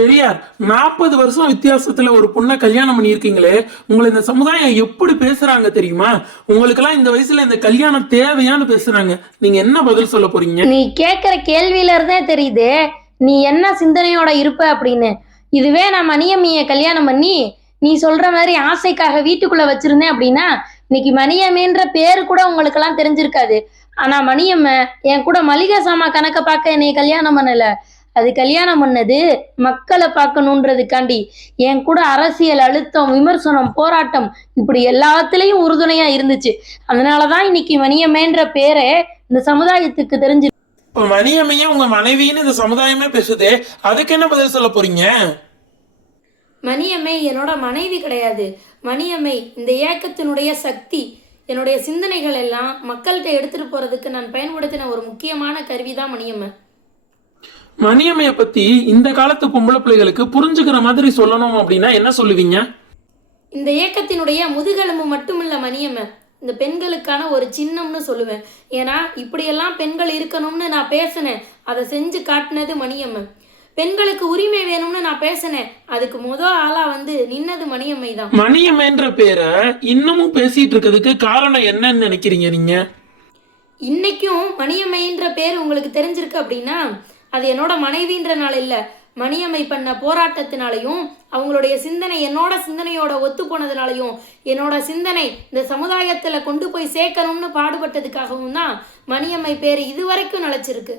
பெரியார் 40 வருஷம் வித்தியாசத்துல ஒரு பொண்ணை கல்யாணம் பண்ணியிருக்கீங்களே, உங்களை இந்த சமுதாயம் எப்படி பேசுறாங்க தெரியுமா? உங்களுக்கு எல்லாம் இந்த வயசுல இந்த கல்யாணம் தேவையான்னு பேசுறாங்க. நீங்க என்ன பதில் சொல்ல போறீங்க? நீ கேக்குற கேள்வியில இருந்தே தெரியுது நீ என்ன சிந்தனையோட இருப்ப அப்படின்னு. இதுவே நான் மணியம்மைய கல்யாணம் பண்ணி நீ சொல்ற மாதிரி ஆசைக்காக வீட்டுக்குள்ள வச்சிருந்தேன் அப்படின்னா இன்னைக்கு மணியம்மைன்ற பேரு கூட உங்களுக்கு எல்லாம் தெரிஞ்சிருக்காது. ஆனா மணியம்மை என் கூட மளிகை சாமா கணக்க பார்க்க என்னைய கல்யாணம் பண்ணல. அது கல்யாணம் பண்ணது மக்களை பார்க்கணுன்றதுக்காண்டி. என் கூட அரசியல் அழுத்தம், விமர்சனம், போராட்டம் இப்படி எல்லாத்துலயும் உறுதுணையா இருந்துச்சு. அதனாலதான் இன்னைக்கு மணியம்மைன்ற பேரை இந்த சமுதாயத்துக்கு தெரிஞ்சு. இப்ப மணியம்மையே உங்க மனைவின்னு இந்த சமுதாயமே பேசுதே, அதுக்கு என்ன பதில் சொல்ல போறீங்க? மணியம்மை என்னோட மனைவி கிடையாது. மணியம்மை இந்த இயக்கத்தினுடைய சக்தி. என்னுடைய சிந்தனைகள் எல்லாம் மக்கள்கிட்ட எடுத்துட்டு போறதுக்கு நான் பயன்படுத்தின ஒரு முக்கியமான கருவி தான் மணியம்மை. மணியம்மைய பத்தி இந்த காலத்து பொம்பளை பிள்ளைகளுக்கு புரிஞ்சுக்கிற மாதிரி சொல்லணும் அப்படின்னா என்ன சொல்லுவீங்க? இந்த இயக்கத்தினுடைய முதுகெலும்பு மட்டுமில்ல மணியம்மை, இந்த பெண்களுக்கான ஒரு சின்னம்னு சொல்லுவேன். ஏன்னா இப்படியெல்லாம் பெண்கள் இருக்கணும்னு நான் பேசினேன், அதை செஞ்சு காட்டினது மணியம்மை. பெண்களுக்கு உரிமை வேணும்னு நான் பேசினேன், அதுக்கு ஆளா வந்து நின்னது மணியம்மை தான். மணியம்மைன்ற பேரை இன்னமும் பேசிட்டு இருக்கிறதுக்கு காரணம் என்னன்னு நினைக்கிறீங்க நீங்க? இன்னைக்கும் மணியம்மைன்ற பேர் உங்களுக்கு தெரிஞ்சிருக்கு அப்படின்னா அது என்னோட மனைவின்றனால இல்ல, மணியம்மை பண்ண போராட்டத்தினாலையும் அவங்களுடைய சிந்தனை என்னோட சிந்தனையோட ஒத்து போனதுனாலையும் என்னோட சிந்தனை இந்த சமுதாயத்துல கொண்டு போய் சேர்க்கணும்னு பாடுபட்டதுக்காகவும் தான் மணியம்மை பேரு இதுவரைக்கும் நிலைச்சிருக்கு.